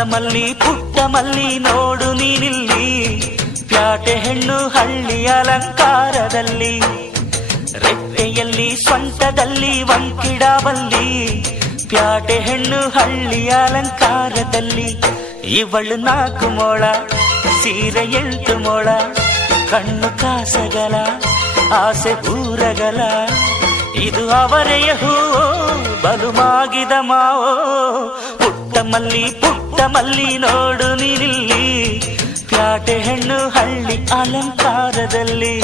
ಪುಟ್ಟ ಮಲ್ಲಿ ನೋಡು ನೀನಿಲ್ಲಿ, ಪ್ಯಾಟೆ ಹೆಣ್ಣು ಹಳ್ಳಿ ಅಲಂಕಾರದಲ್ಲಿ, ರೆಟ್ಟೆಯಲ್ಲಿ ಸ್ವಂಟದಲ್ಲಿ ವಂಕಿಡಾವಲ್ಲಿ, ಪ್ಯಾಟೆ ಹೆಣ್ಣು ಹಳ್ಳಿ ಅಲಂಕಾರದಲ್ಲಿ. ಇವಳು 4 ಮೊಳ ಸೀರೆ 8 ಮೊಳ, ಕಣ್ಣು ಕಾಸಗಲ ಆಸೆ ಊರಗಲ, ಇದು ಅವರೆಯ ಹೂವೋ ಬಲುಮಾಗಿದ ಮಾವೋ. ಪುಟ್ಟ ಮಲ್ಲಿ ನೋಡು ನೀನಿಲ್ಲಿ, ಪ್ಯಾಟೆ ಹೆಣ್ಣು ಹಳ್ಳಿ ಅಲಂಕಾರದಲ್ಲಿ.